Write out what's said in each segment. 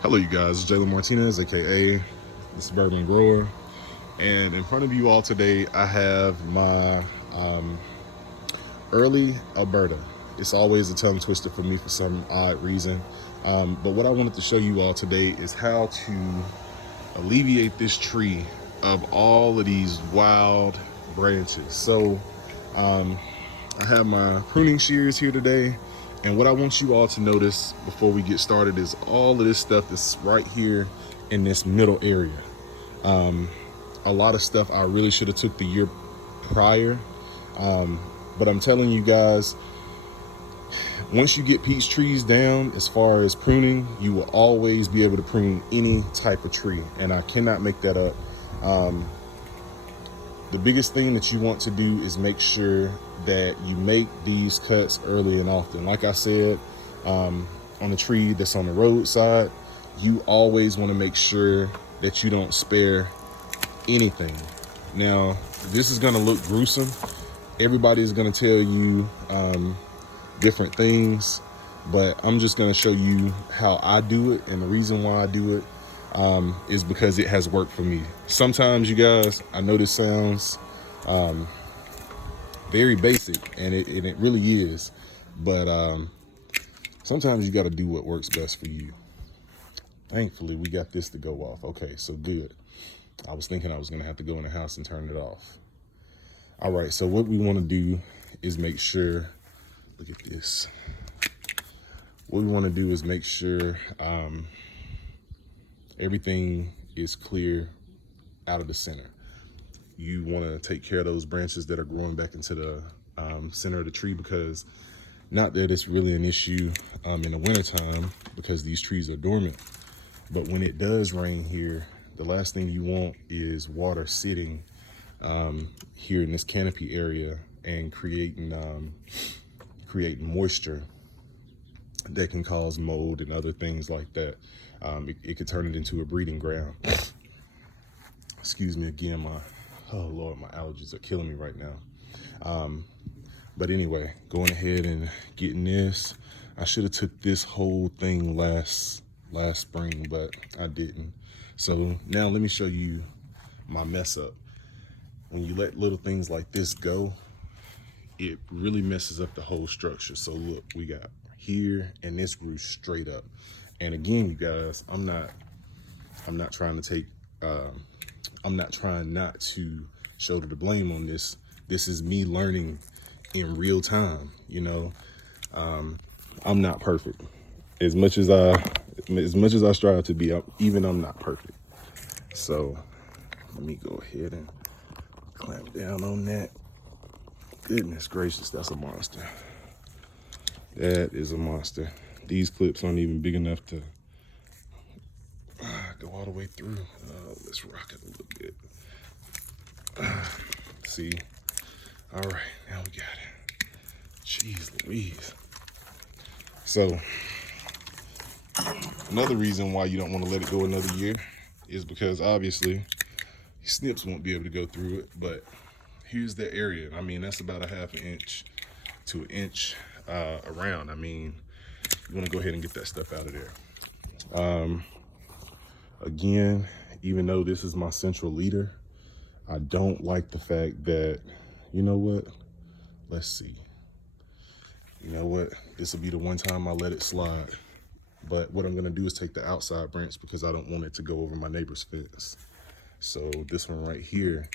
Hello, you guys. It's Jalen Martinez, aka the Suburban Grower, and in front of you all today, I have my early Elberta. It's always a tongue twister for me for some odd reason, but what I wanted to show you all today is how to alleviate this tree of all of these wild branches. So I have my pruning shears here today, and what I want you all to notice before we get started is all of this stuff that's right here in this middle area. A lot of stuff I really should have took the year prior, but I'm telling you guys, once you get peach trees down, as far as pruning, you will always be able to prune any type of tree, and I cannot make that up. The biggest thing that you want to do is make sure that you make these cuts early and often. Like I said, on a tree that's on the roadside, you always want to make sure that you don't spare anything. Now, this is going to look gruesome. Everybody is going to tell you different things, but I'm just going to show you how I do it, and the reason why I do it is because it has worked for me. Sometimes, you guys, I know this sounds very basic, and it really is, but sometimes you got to do what works best for you. Thankfully, we got this to go off. Okay, so good. I was thinking I was going to have to go in the house and turn it off. All right, so what we want to do is make sure, look at this. What we want to do is make sure everything is clear out of the center. You want to take care of those branches that are growing back into the center of the tree, because not that it's really an issue in the wintertime because these trees are dormant, but when it does rain here, the last thing you want is water sitting here in this canopy area and creating moisture that can cause mold and other things like that. It could turn it into a breeding ground. Excuse me again, oh Lord, my allergies are killing me right now. But anyway, going ahead and getting this. I should have took this whole thing last spring, but I didn't. So now let me show you my mess up. When you let little things like this go, it really messes up the whole structure. So look, we got here, and this grew straight up. And again, you guys, I'm not trying to take I'm not trying not to shoulder the blame on this. This is me learning in real time. You know, I'm not perfect. As much as I strive to be, I'm not perfect. So let me go ahead and clamp down on that. Goodness gracious, that's a monster. That is a monster. These clips aren't even big enough to go all the way through. Let's rock it a little bit. See? All right, now we got it. Jeez Louise. So, another reason why you don't want to let it go another year is because obviously snips won't be able to go through it, but here's the area. I mean, that's about a ½ inch to an inch around. I mean, you want to go ahead and get that stuff out of there. Again, even though this is my central leader, I don't like the fact that, you know what? Let's see. You know what? This will be the one time I let it slide. But what I'm going to do is take the outside branch because I don't want it to go over my neighbor's fence. So this one right here,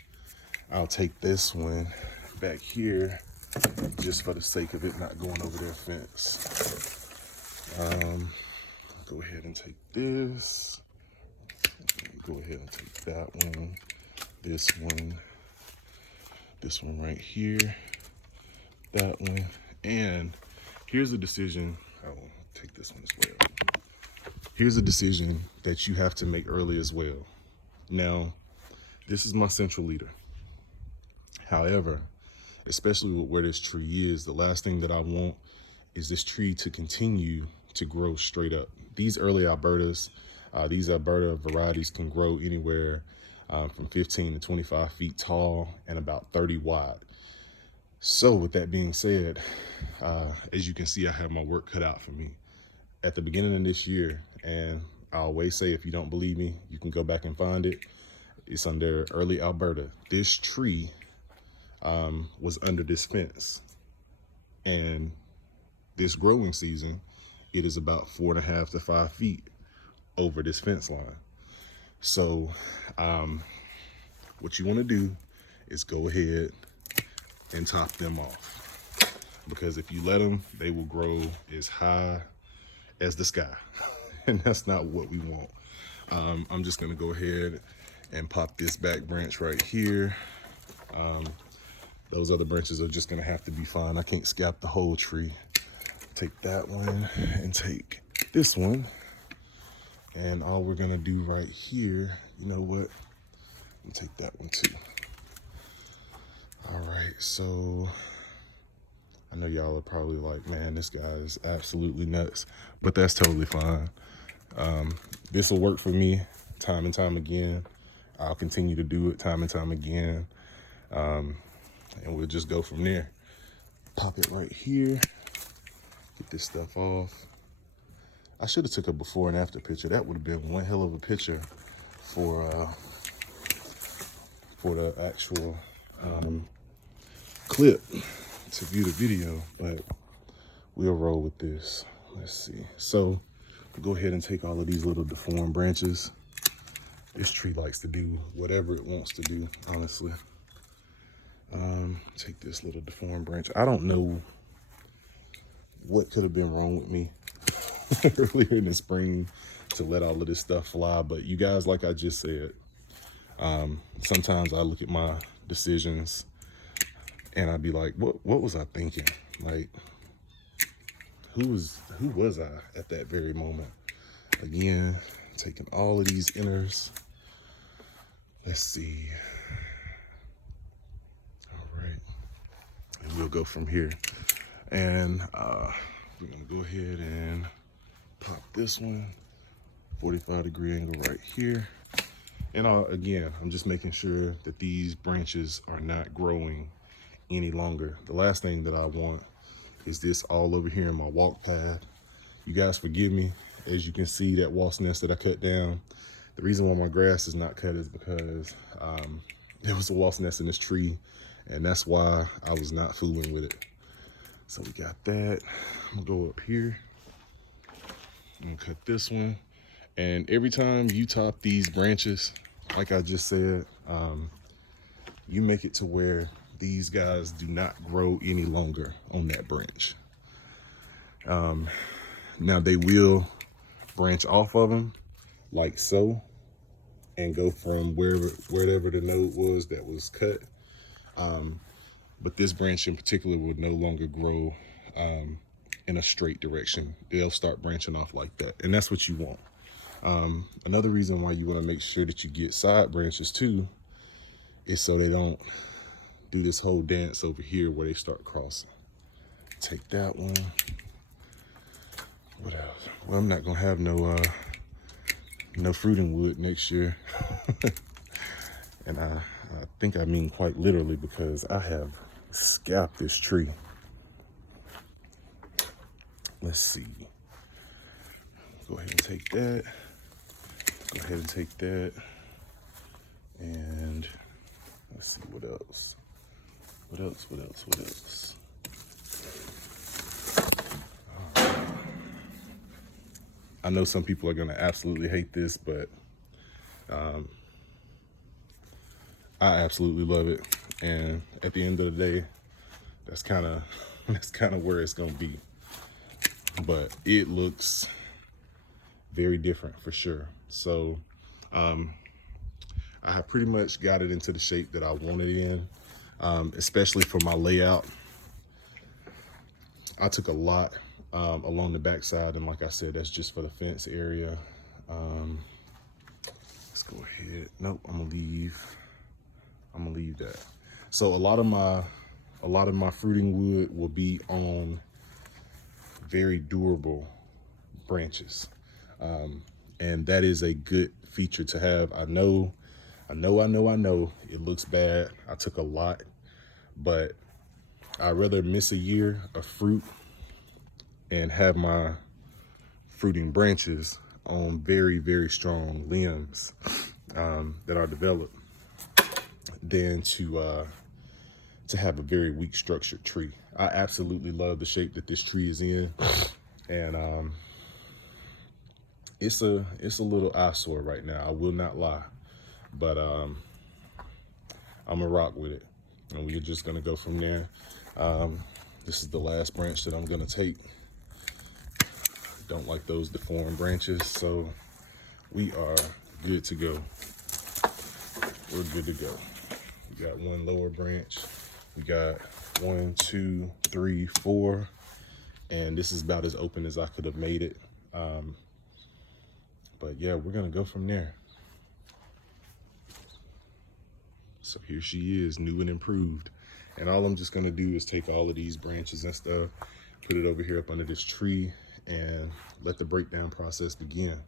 I'll take this one back here just for the sake of it not going over their fence. Go ahead and take this. Go ahead and take that one, this one right here, that one. And here's a decision. I'll take this one as well. Here's a decision that you have to make early as well. Now, this is my central leader. However, especially with where this tree is, the last thing that I want is this tree to continue to grow straight up. These early Albertas, these Alberta varieties can grow anywhere from 15 to 25 feet tall and about 30 wide. So with that being said, as you can see, I have my work cut out for me at the beginning of this year, and I always say, if you don't believe me, you can go back and find it. It's under early Alberta. This tree was under this fence, and this growing season, it is about 4.5 to 5 feet over this fence line. So what you want to do is go ahead and top them off, because if you let them, they will grow as high as the sky. And that's not what we want. I'm just gonna go ahead and pop this back branch right here. Those other branches are just gonna have to be fine. I can't scalp the whole tree. Take that one and take this one. And all we're gonna do right here, you know what? And take that one too. All right, so I know y'all are probably like, man, this guy is absolutely nuts, but that's totally fine. This will work for me time and time again. I'll continue to do it time and time again. And we'll just go from there. Pop it right here. Get this stuff off. I should have took a before and after picture. That would have been one hell of a picture for the actual clip to view the video, but we'll roll with this. Let's see. So go ahead and take all of these little deformed branches. This tree likes to do whatever it wants to do, honestly. Take this little deformed branch. I don't know what could have been wrong with me earlier in the spring to let all of this stuff fly, but you guys, like I just said, sometimes I look at my decisions and I'd be like, what was I thinking? Like, who was I at that very moment? Again, taking all of these inners. Let's see. All right, and we'll go from here. And we're gonna go ahead and pop this one, 45-degree angle right here. And again, I'm just making sure that these branches are not growing any longer. The last thing that I want is this all over here in my walk path. You guys forgive me. As you can see, that wasp nest that I cut down, the reason why my grass is not cut is because there was a wasp nest in this tree, and that's why I was not fooling with it. So we got that. I'm gonna go up here. I'm gonna cut this one. And every time you top these branches, like I just said, you make it to where these guys do not grow any longer on that branch. Now they will branch off of them like so and go from wherever the node was that was cut. But this branch in particular will no longer grow in a straight direction. They'll start branching off like that, and that's what you want. Another reason why you want to make sure that you get side branches too is so they don't do this whole dance over here where they start crossing. Take that one. What else? Well, I'm not gonna have no fruiting wood next year. And I think I mean quite literally, because I have scalped this tree. Let's see. Go ahead and take that. Go ahead and take that. And let's see what else. What else? I know some people are gonna absolutely hate this, but I absolutely love it. And at the end of the day, that's kind of where it's gonna be. But it looks very different for sure. So I have pretty much got it into the shape that I wanted it in, especially for my layout. I took a lot along the backside, and like I said, that's just for the fence area. Let's go ahead. Nope, I'm gonna leave that. So a lot of my fruiting wood will be on very durable branches, and that is a good feature to have. I know it looks bad. I took a lot, but I'd rather miss a year of fruit and have my fruiting branches on very, very strong limbs that are developed than to have a very weak structured tree. I absolutely love the shape that this tree is in, and it's a little eyesore right now, I will not lie, but I'm gonna rock with it, and we're just gonna go from there. This is the last branch that I'm gonna take. Don't like those deformed branches, so we are good to go. We're good to go. We got one lower branch. We got 1, 2, 3, 4, and this is about as open as I could have made it. But yeah, we're gonna go from there. So here she is, new and improved. And all I'm just gonna do is take all of these branches and stuff, put it over here up under this tree, and let the breakdown process begin.